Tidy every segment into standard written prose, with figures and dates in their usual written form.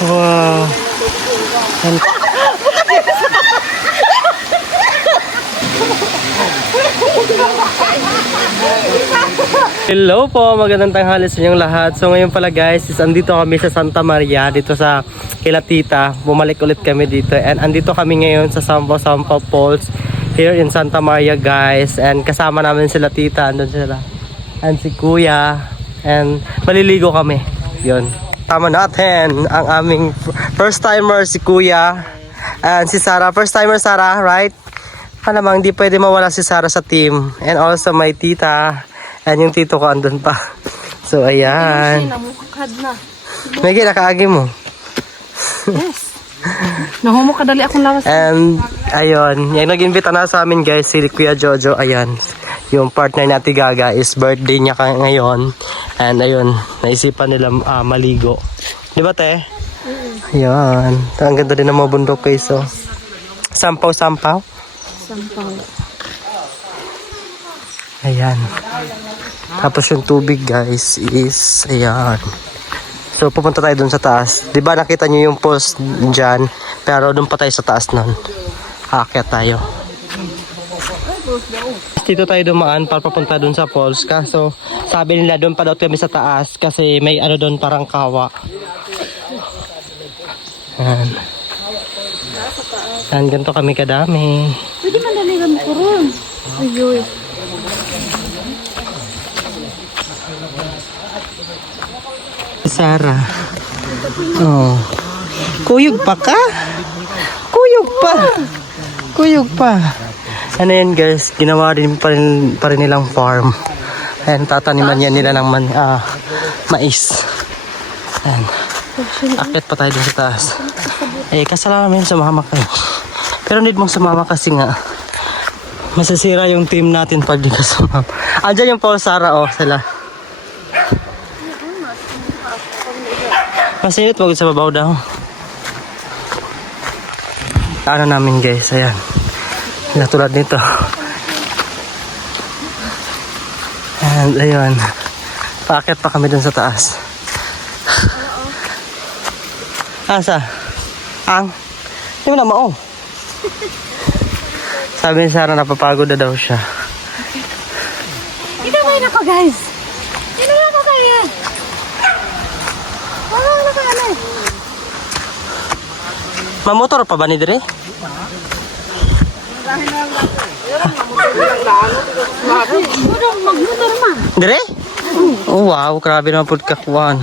Wow. And hello po, magandang tanghali sa inyong lahat. So ngayon pala guys, andito kami sa Santa Maria, dito sa kila tita. Bumalik ulit kami dito. And andito kami ngayon sa Sampaw Falls here in Santa Maria guys. And kasama namin sila tita, andun sila. And si kuya. And maliligo kami. Yun. Tama natin ang aming first timer si kuya. And si Sarah. First timer Sarah, right? Malamang di pwede mawala si Sarah sa team. And also my tita. And yung tito ko andun pa. So ayan. May kinakaagi mo. Yes. Nahumo ka dali akong lawas. And ayun. Yung nag-invita na sa amin guys, si Kuya Jojo. Ayan. Yung partner ni Ate Gaga is birthday niya ngayon. And ayun. Naisipan nila maligo. Di ba te? Ayan. Ang ganda din ng mga bundok guys. So. Sampaw. Sampaw. Ayan. Tapos yung tubig guys is ayan. So pupunta tayo dun sa taas. 'Di ba nakita niyo yung post diyan? Pero dun pa tayo sa taas nun. Aakyat tayo. Dito tayo dumaan para papunta dun sa falls. Kaso sabi nila dun pa daw kami sa taas kasi may ano dun parang kawa. Ayan. Ayan, ganito kami kadami. Pwede man dali kami kurun. Ayoy. Sarah. Oh. Kuyog pa ka? Kuyog pa. Ano yan guys, ginawa din pa rin nilang farm. Ayan, tataniman yan nila ng mais. Ayan. Akit pa tayo dun sa taas. Eh, kasalanan namin sumama kayo. Pero need mong sumama kasi nga masasira yung team natin pag di ka sumama. Andyan yung Paul Sarah, oh, sila. Masinit, wag sa babaw daw. Ano namin guys, ayan. Natulad nito. And ayun. Paakit pa kami dun sa taas. Asa? Ang? Di mo na mao. Sabi ni Sarah napapagod na daw siya. Ikaw kayo na ko guys. Sino na ko kaya? Wala na ka ano. Mamotor pa ba ni dire? Magmotor man. Dire? Oh wow, grabe naman po kakuan.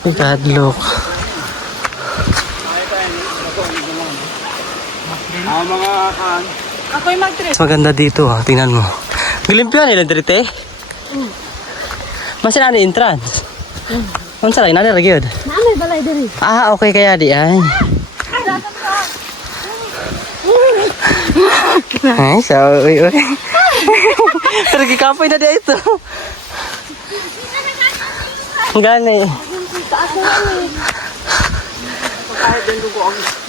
God look. Ako'y mag-trip. Maganda dito ah, tingnan mo. Gilimpyan nila dire te. Mas na ni entrance. Unsa lang na gyud? Naamay balay diri. Ah, okay kaya di ay. Ay, so uy. Pero gikapoy na di ito. Gani.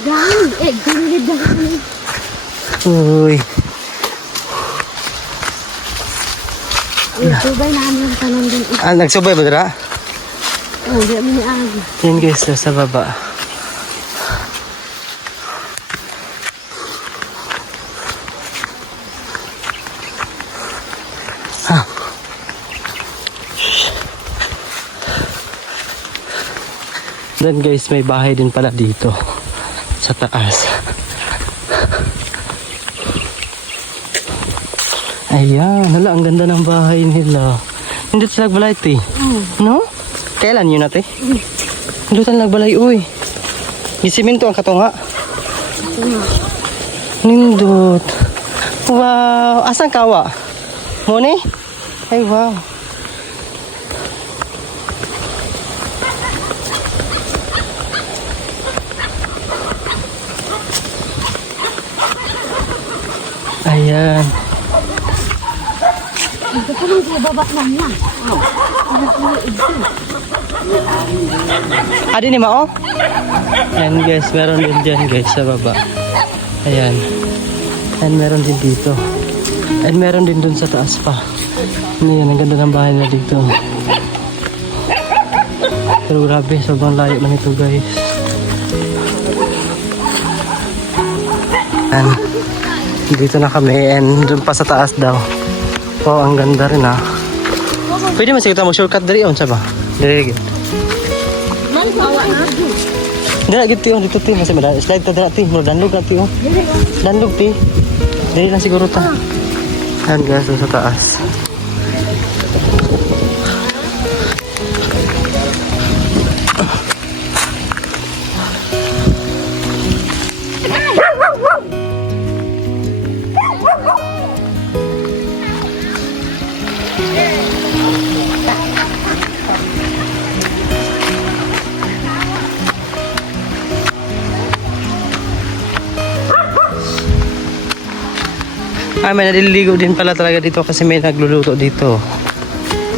Gani, gilid dali. Uy. Subay namin ang tanan din. Ah, nagsubay ba dira? Oh, di mi ni agi. Yan guys, sa baba. Ha. Then guys, may bahay din pala dito sa taas. Ayan, hala, ang ganda ng bahay nila. Hindi sila nagbalay ito eh. No? Kailan yun natin? Hindi sila nagbalay, uy. Gisiminto ang katunga. Nindot. Wow, asan kawa? Mone? Ay, wow. Ayan. Ito pa nang babak lang na. Adi ni Mao? Ayan guys, meron din dyan guys sa baba. Ayan. And meron din dito. And meron din dun sa taas pa. Ano yan, ang ganda ng bahay na dito. Pero grabe, sobrang layo na nito guys. And dito na kami and dun pa sa taas daw. Oh, ang ganda rin ah. Pwede man siguro mo shortcut dari on sa ba? Dari gid. Dara gid ti on dito ti kasi mada slide ta dara ti mo danlog ti oh. Danlog ti. Dari lang siguro ta. And guys, dun sa taas. Ay, may naliligo din pala talaga dito kasi may nagluluto dito.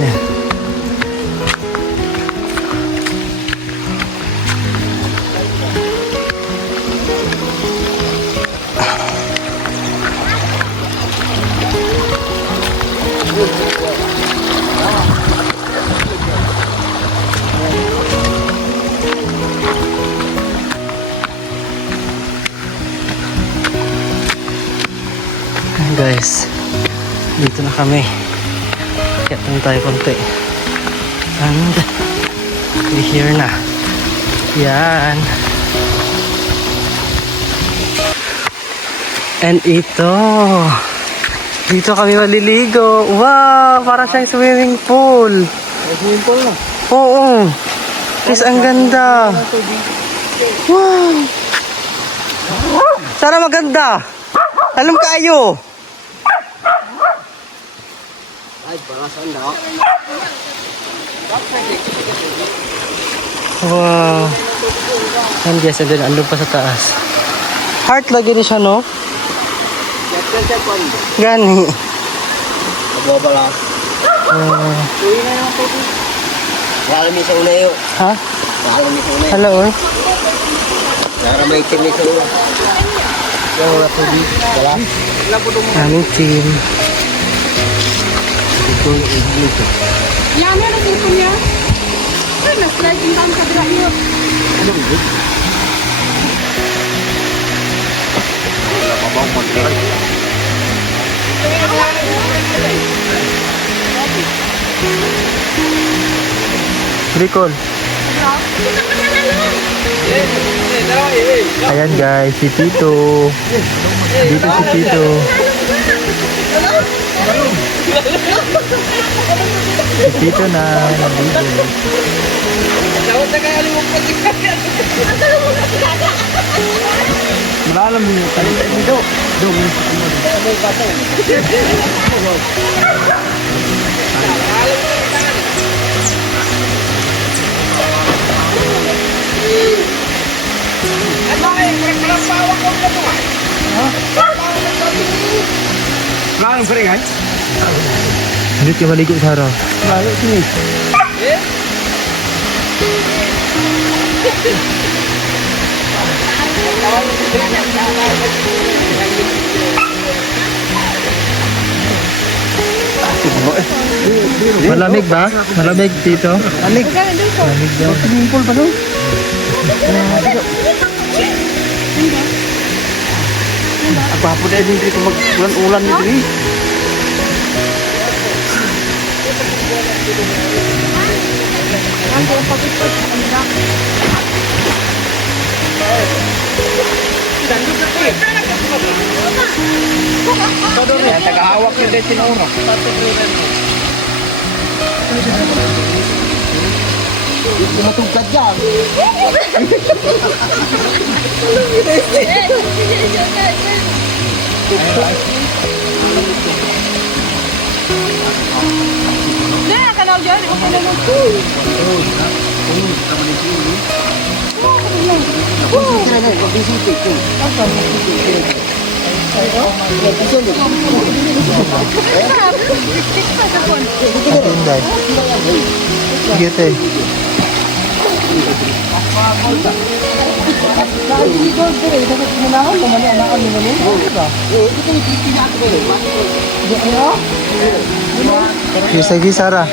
Ayan. Guys, dito na kami. Kaya tayo konti. And we're here na. Yan. And ito. Dito kami maliligo. Wow! Para siyang swimming pool. Swimming pool na. Oo. Guys, ang ganda. Wow! Sana maganda. Alam kayo. Ay, balasan na. Wow. And guys, and then andun pa sa taas. Heart lagi ni siya, no? Gani. Nagbabalas. Uwi na yung puti. Lalami sa unayo. Ha? Lalami sa unayo. Hello, oy. Lara may team sa unayo. Yung mga puti. Wala. Aming team. Yan, ano dito niya? Ay, na-slide in down sa grayo. Recall. Ayan guys, si Tito. Dito si Tito. Si Tito na nandito. Malalam mo yung tayo dito. Malalam pa rin guys. Hindi kayo maligo sa haraw. Lalo sini. Malamig ba? Malamig Tito? Anig. Malamig daw. Swimming pool pa no? Agwapo na din dito mag-ulan nito eh. Tagahawak nyo din sinuno. Kumatugkad dyan. Na, kanaw dyan. Okay na lang. Inday. Sige te. Gisa-gisa ra.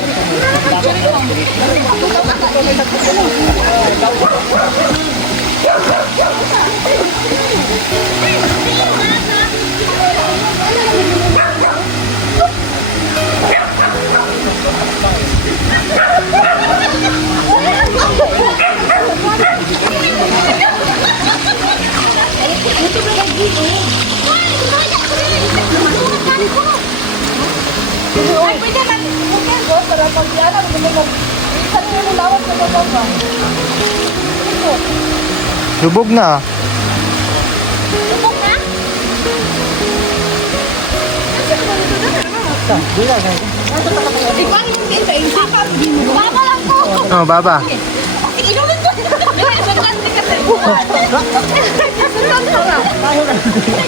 Ay, pwede man. Okay, go. Para pag yan, ano mo saan mo lawat sa baba? Lubog na. Lubog na? Ikaw yung tinta, yung sapa. Baba lang ko. Oh, baba. Inumin ko. Sundan ka.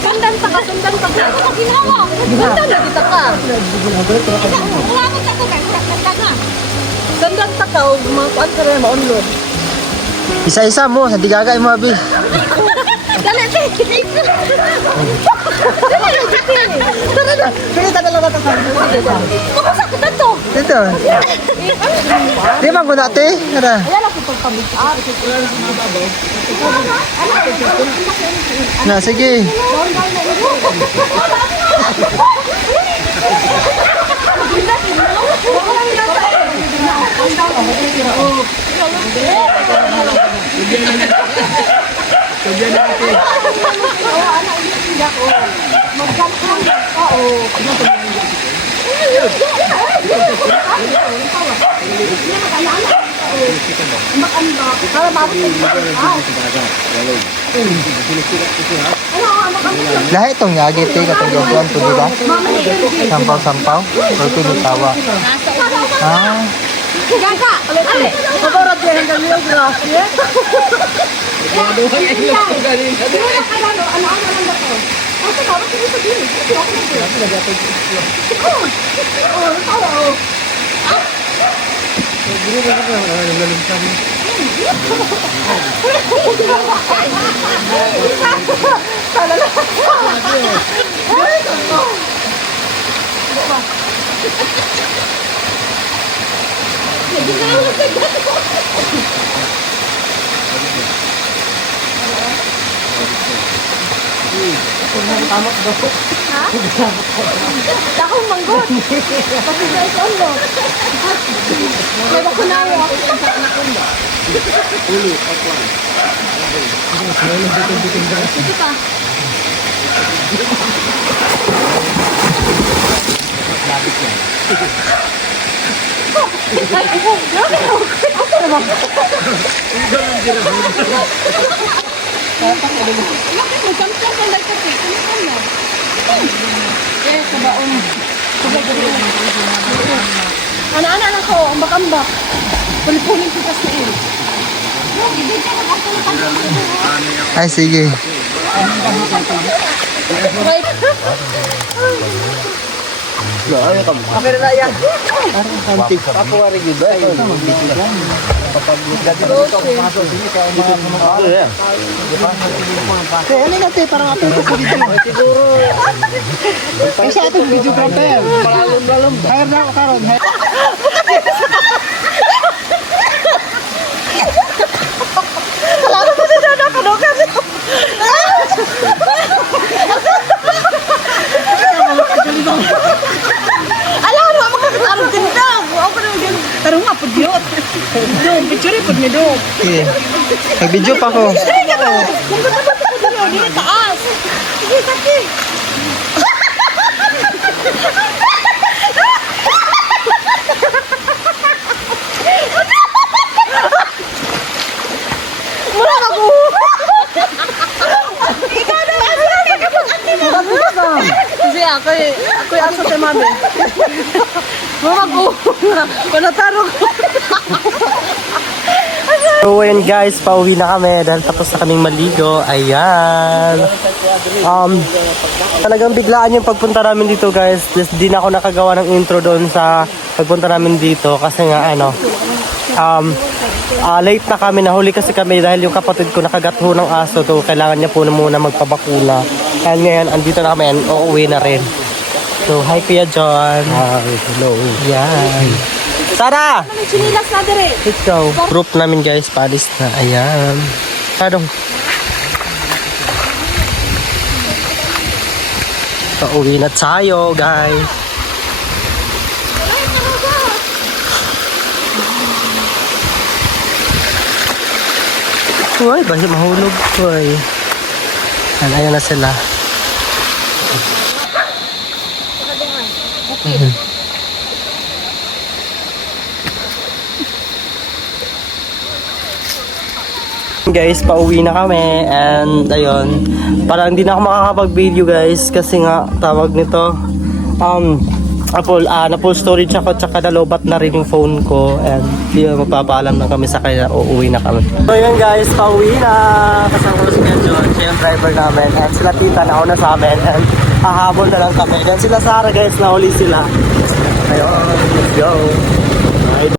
Sundan pa ka. Sundan pa ka. Ano ginawa? Sundan na kita ka. Ulamot ako ka. Sundan pa ka. Makuan ka rin maunlod. Isa-isa mo, hindi gagay mo, Abi. Dali, Dali, Tara na. Pili ka dalawa ka sa. Makasakit na to. Dito. Di ba ko dati? Tara. Ayan ako pagpamit. Na, sige. Lahat itong yagit eh, katong yasuan to, di ba? Sampaw-sampaw? O ito yung tawa. Ah. Gaga! Ale! Mabarat yan hanggang yung grasya. Takong manggot. Pati sa ito. May bakunayo. Ito pa. Anak-anak lang ko, ambak-ambak. Pulipulin kita sa iyo. Ay, sige. Right. Okay na yan. Ako wari yun ba? Kaya ano natin, parang atin ko sa video. Siguro. Kasi ating videographer. Palalom-lalom. Hire na ako karon. Wala naman na nakadokan. Alam mo, makakatarong tindag. Ako na yung tarong nga, pudyot. Yung picture po niya doon. Okay. Nag-video pa ko. Ay, ka ba? Kung ba't naman ako doon, hindi na taas. Sige, sakit. Mura ka po. Ikaw na, ano na, sakit mo. Kasi ako yung aso kay mami. Mura ko. Panataro ko. So ayun guys, pauwi na kami dahil tapos na kaming maligo. Ayan. Talagang biglaan yung pagpunta namin dito guys. Just di na ako nakagawa ng intro doon sa pagpunta namin dito kasi nga late na kami, nahuli kasi kami dahil yung kapatid ko nakagatho ng aso to, kailangan niya po na muna magpabakuna. Kaya ngayon, andito na kami and uuwi na rin. So, hi Pia John. Hi, hello. Yan. Tara! May chinilas na dire. Let's go. Group namin guys, palis na. Ayan. Tadong. Pauwi na tayo guys. Uy, basta mahulog ko eh. Ayan na sila. Guys, pauwi na kami and ayun, parang hindi na ako makakapag-video guys kasi nga tawag nito na full storage ako tsaka nalobat na rin yung phone ko and di magpapaalam na kami sa kanya, uuwi na kami. So yun guys, pauwi na kasama ko si John, siya yung driver namin and sila tita na una sa amin and hahabol na lang kami. Then sila Sarah guys, nahuli sila. Ayun, let's go.